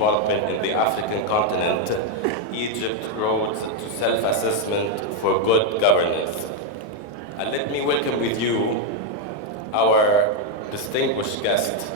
development in the African continent, Egypt Road to Self-Assessment for Good Governance. And let me welcome with you our distinguished guest,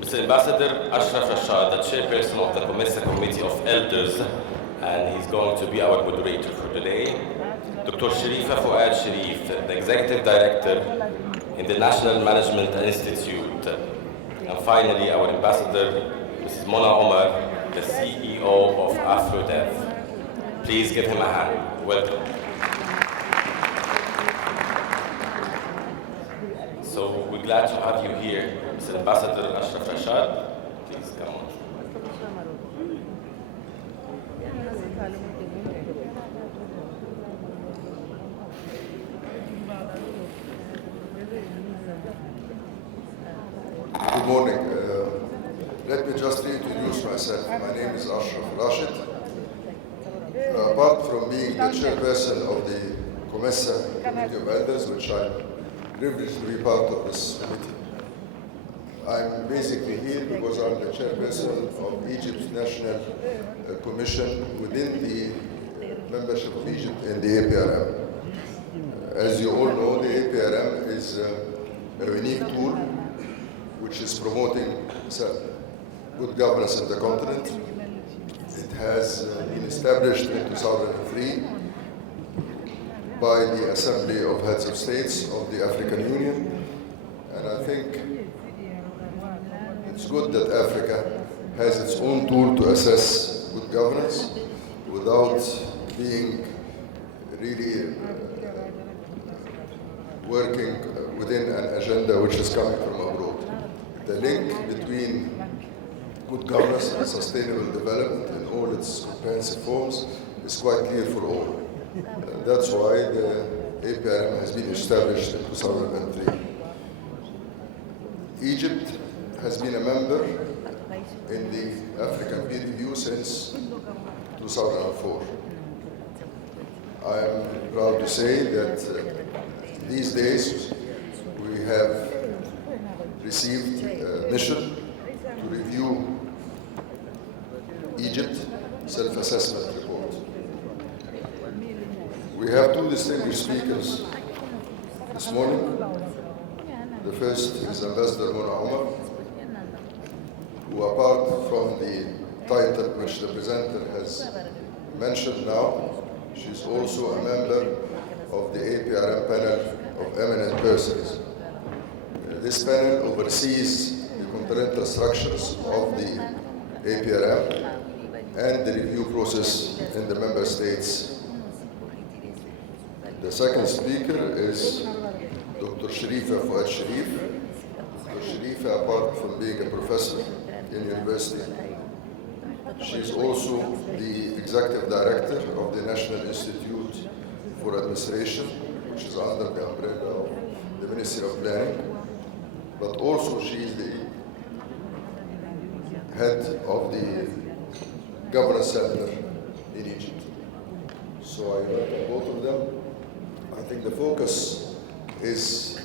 Mr. Ambassador Ashraf Rashad, the chairperson of the COMESA Committee of Elders, and he's going to be our moderator for today. Dr. Sharifa Fuad Sharif, the executive director in the National Management Institute. And finally, our ambassador, Mrs. Mona Omar, the CEO of AfroDev. Please give him a hand. Welcome. So we're glad to have you here, Mr. Ambassador Ashraf Rashad. Please come on. Good morning. Let me just reintroduce myself. My name is Ashraf Rashid. Apart from being the chairperson of the COMESA Committee of Elders, which I'm privileged to be part of this committee, I'm basically here because I'm the chairperson of Egypt's National Commission within the membership of Egypt in the APRM. As you all know, the APRM is a unique tool which is promoting good governance in the continent. It has been established in 2003 by the Assembly of Heads of States of the African Union, and I think it's good that Africa has its own tool to assess good governance without being really working within an agenda which is coming from abroad. The link between good governance and sustainable development in all its comprehensive forms is quite clear for all. That's why the APRM has been established in 2003. Egypt has been a member in the African Peer Review since 2004. I am proud to say that these days we have received a mission to review Egypt self-assessment report. We have two distinguished speakers this morning. The first is Ambassador Mona Omar, who apart from the title which the presenter has mentioned now, she's also a member of the APRM panel of eminent persons. This panel oversees the continental structures of the APRM and the review process in the member states. The second speaker is Dr. Sharifa Fuad Sharif. Dr. Sharifa, apart from being a professor in university, she is also the executive director of the National Institute for Administration, which is under the umbrella of the Ministry of Planning. But also she is the head of the Governance Center in Egypt. So I welcome both of them. I think the focus is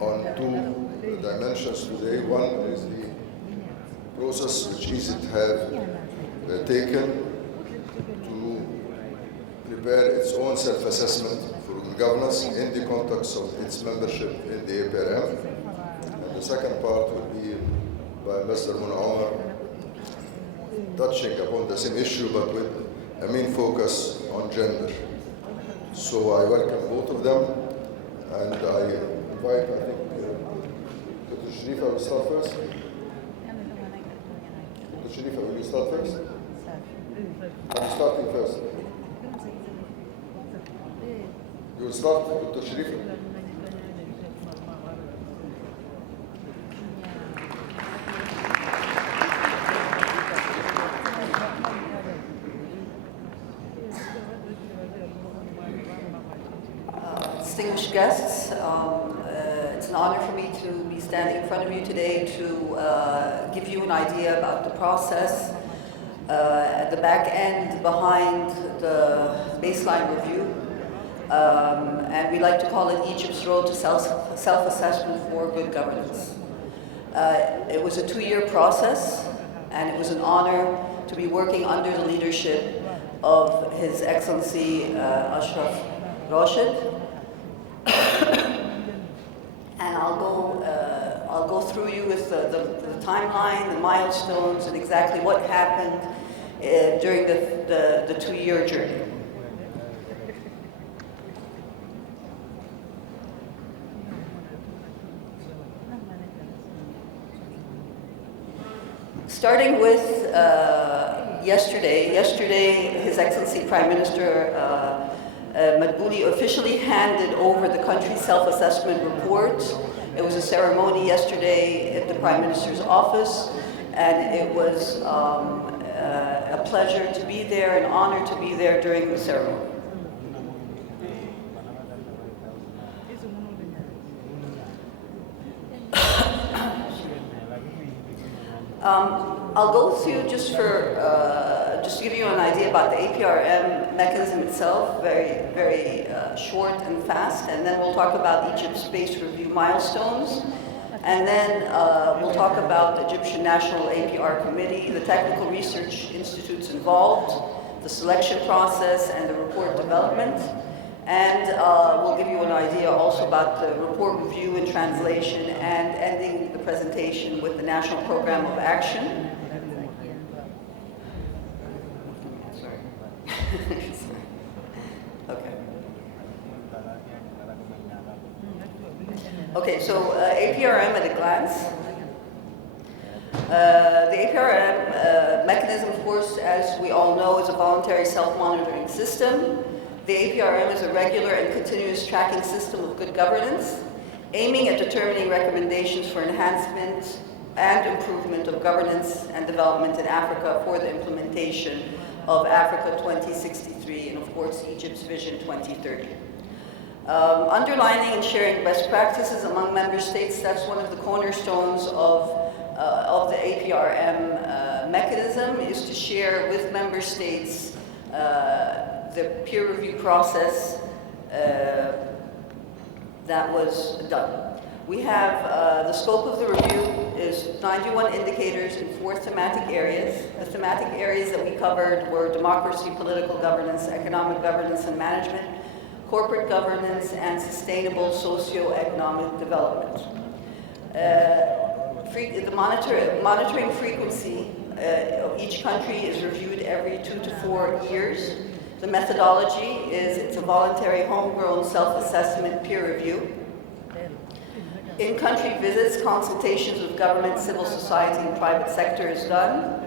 on two dimensions today. One is the process which Egypt have taken to prepare its own self-assessment for good governance in the context of its membership in the APRM. The second part will be by Mr. Mona Omar, touching upon the same issue but with a main focus on gender. So I welcome both of them, and I invite, I think, Dr. Sharifa will start first. Dr. Sharifa, will you start first? I'm starting first. You will start, Dr. Sharifa? Distinguished guests, it's an honor for me to be standing in front of you today to give you an idea about the process at the back end behind the baseline review. And we like to call it Egypt's road to self-assessment for good governance. It was a 2-year process. and it was an honor to be working under the leadership of His Excellency Ashraf Rashid. And I'll go through you with the timeline, the milestones, and exactly what happened during the 2-year journey. Starting with yesterday, His Excellency Prime Minister Madbouli officially handed over the country's self-assessment report. It was a ceremony yesterday at the Prime Minister's office, and it was a pleasure to be there, an honor to be there during the ceremony. I'll go through just to give you an idea about the APRM mechanism itself, very short and fast, and then we'll talk about Egypt's space review milestones, and then we'll talk about the Egyptian National APR Committee, the technical research institutes involved, the selection process, and the report development. And we'll give you an idea also about the report review and translation, and ending the presentation with the National Program of Action. Okay, so APRM at a glance. The APRM mechanism, of course, as we all know, is a voluntary self-monitoring system. The APRM is a regular and continuous tracking system of good governance, aiming at determining recommendations for enhancement and improvement of governance and development in Africa for the implementation of Africa 2063 and, of course, Egypt's Vision 2030. Underlining and sharing best practices among member states, that's one of the cornerstones of the APRM mechanism, is to share with member states the peer review process that was done. We have the scope of the review is 91 indicators in 4 thematic areas. The thematic areas that we covered were democracy, political governance, economic governance and management, corporate governance, and sustainable socio-economic development. The monitoring frequency of each country is reviewed every 2 to 4 years. The methodology is it's a voluntary homegrown self-assessment peer review. In-country visits, consultations with government, civil society, and private sector is done.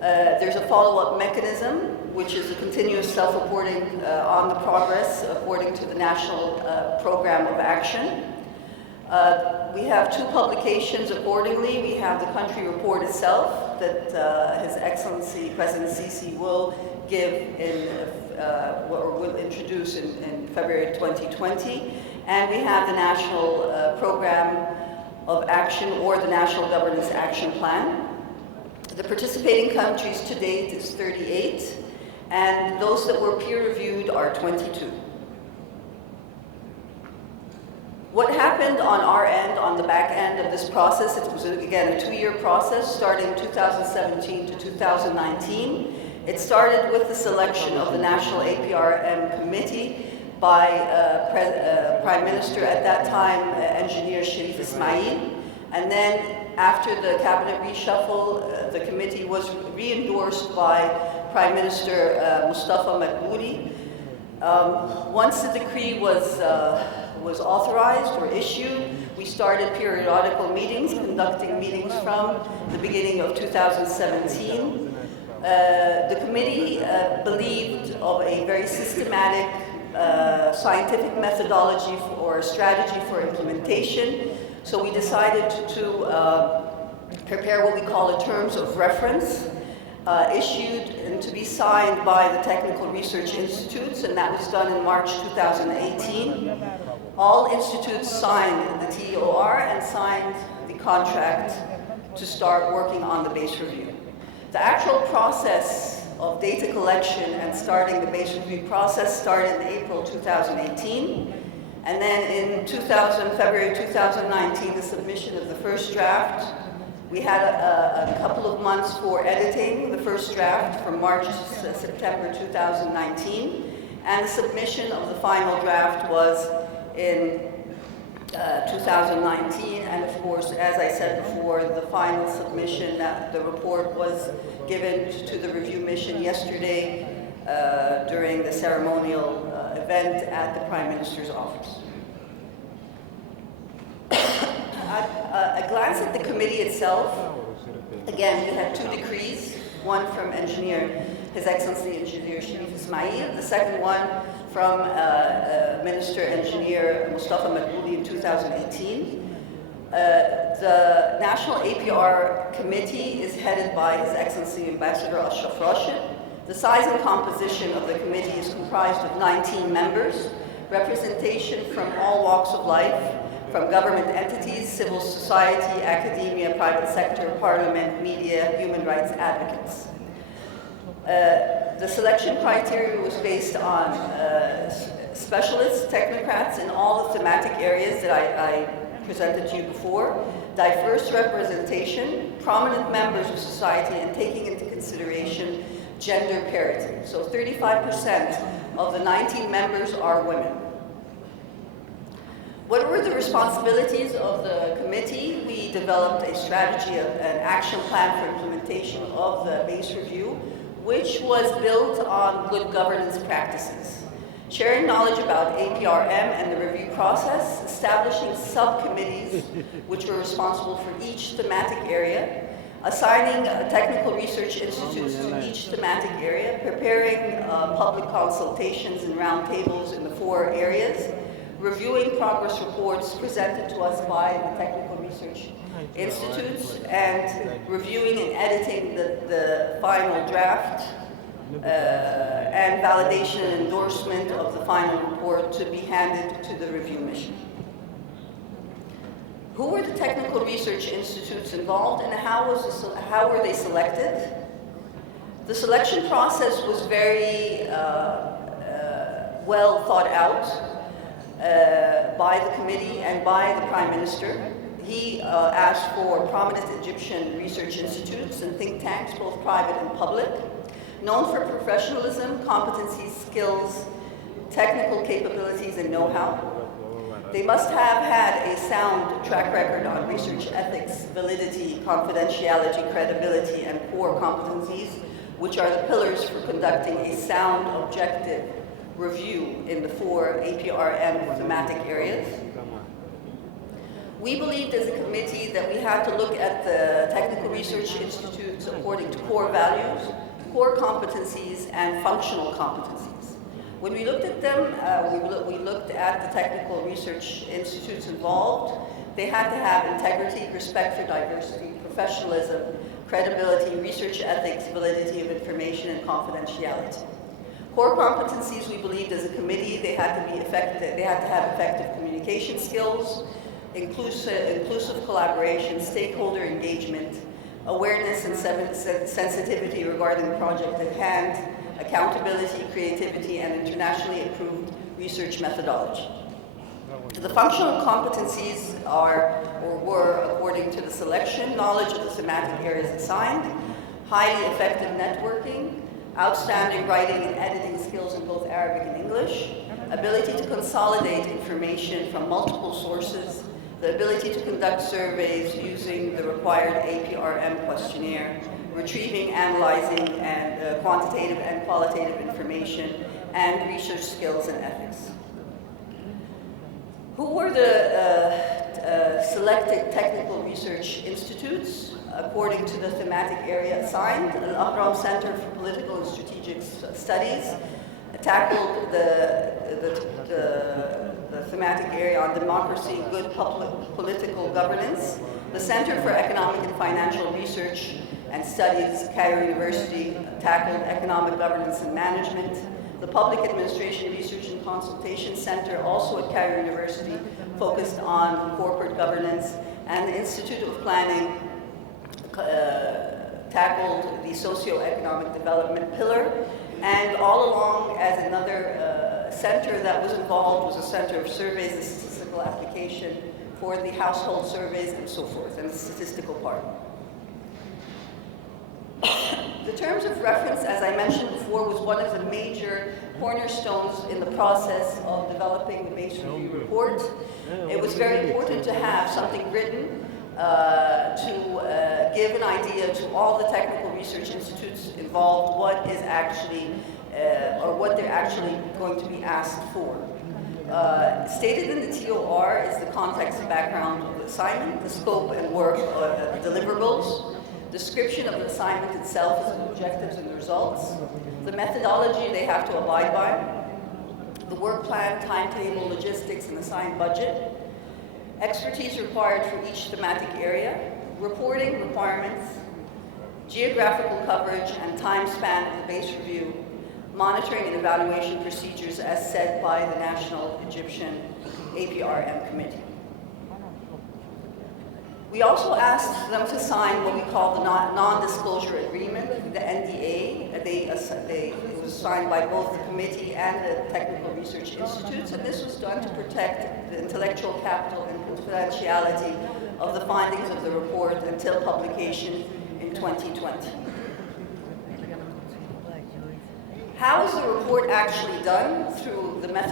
There's a follow-up mechanism, which is a continuous self-reporting on the progress according to the National Program of Action. We have 2 publications accordingly. We have the country report itself that His Excellency President Sisi will give or will introduce in February 2020. And we have the National Program of Action, or the National Governance Action Plan. The participating countries to date is 38, and those that were peer reviewed are 22. What happened on our end, on the back end of this process, it was again a 2-year process starting 2017 to 2019. It started with the selection of the National APRM Committee by Prime Minister at that time, Engineer Sharif Ismail. And then after the cabinet reshuffle, the committee was re-endorsed by Prime Minister Mustafa Madbouli. Once the decree was authorized or issued, we started periodical meetings, conducting meetings from the beginning of 2017. The committee believed of a very systematic scientific methodology or strategy for implementation. So we decided to prepare what we call a terms of reference, issued and to be signed by the Technical Research Institutes, and that was done in March 2018. All institutes signed the TOR and signed the contract to start working on the base review. The actual process of data collection and starting the base review process started in April 2018. And then in February 2019, the submission of the first draft We had a couple of months for editing the first draft from March to September 2019, and the submission of the final draft was in 2019, and of course, as I said before, the final submission, the report was given to the review mission yesterday during the ceremonial event at the Prime Minister's office. A glance at the committee itself, again, we had two decrees, one from His Excellency Engineer Sharif Ismail, the second one from Minister Engineer Mustafa Madbouli in 2018. The National APR Committee is headed by His Excellency Ambassador Ashraf Rashid. The size and composition of the committee is comprised of 19 members, representation from all walks of life, from government entities, civil society, academia, private sector, parliament, media, human rights advocates. The selection criteria was based on specialists, technocrats in all the thematic areas that I presented to you before, diverse representation, prominent members of society, and taking into consideration gender parity. So 35% of the 19 members are women. What were the responsibilities of the committee? We developed a strategy, an action plan for implementation of the base review, which was built on good governance practices. Sharing knowledge about APRM and the review process, establishing subcommittees which were responsible for each thematic area, assigning technical research institutes to each thematic area, preparing public consultations and roundtables in the 4 areas, reviewing progress reports presented to us by the technical research institutes, and reviewing and editing the final draft, and validation and endorsement of the final report to be handed to the review mission. Who were the technical research institutes involved, and how were they selected? The selection process was very well thought out by the committee and by the Prime Minister. He asked for prominent Egyptian research institutes and think tanks, both private and public, known for professionalism, competencies, skills, technical capabilities, and know-how. They must have had a sound track record on research ethics, validity, confidentiality, credibility, and core competencies, which are the pillars for conducting a sound, objective review in the 4 APRM thematic areas. We believed as a committee that we had to look at the technical research institutes according to core values, core competencies, and functional competencies. When we looked at them, we looked at the technical research institutes involved. They had to have integrity, respect for diversity, professionalism, credibility, research ethics, validity of information, and confidentiality. Core competencies, we believed as a committee, they had to be effective. They had to have effective communication skills, inclusive collaboration, stakeholder engagement, awareness and sensitivity regarding the project at hand, accountability, creativity, and internationally approved research methodology. The functional competencies were, according to the selection, knowledge of the thematic areas assigned, highly effective networking, outstanding writing and editing skills in both Arabic and English, ability to consolidate information from multiple sources, the ability to conduct surveys using the required APRM questionnaire, retrieving, analyzing, and quantitative and qualitative information, and research skills and ethics. Who were the selected technical research institutes? According to the thematic area assigned, Al-Ahram Center for Political and Strategic Studies tackled the thematic area on democracy, good public political governance. The Center for Economic and Financial Research and Studies, Cairo University, tackled economic governance and management. The Public Administration Research and Consultation Center, also at Cairo University, focused on corporate governance, and the Institute of Planning tackled the socio-economic development pillar, and all along as another center that was involved was a center of surveys and statistical application for the household surveys and so forth, and the statistical part. The terms of reference, as I mentioned before, was one of the major cornerstones in the process of developing the base review report. It was very important to have something written to give an idea to all the technical research institutes involved what is actually, or what they're actually going to be asked for. Stated in the TOR is the context and background of the assignment, the scope and work of deliverables, description of the assignment itself, its objectives and results, the methodology they have to abide by, the work plan, timetable, logistics, and assigned budget, expertise required for each thematic area, reporting requirements, geographical coverage and time span of the base review, monitoring and evaluation procedures as set by the National Egyptian APRM Committee. We also asked them to sign what we call the non-disclosure agreement, the NDA. It was signed by both the committee and the technical research institutes, and this was done to protect the intellectual capital and confidentiality of the findings of the report until publication in 2020. How is the report actually done? Through the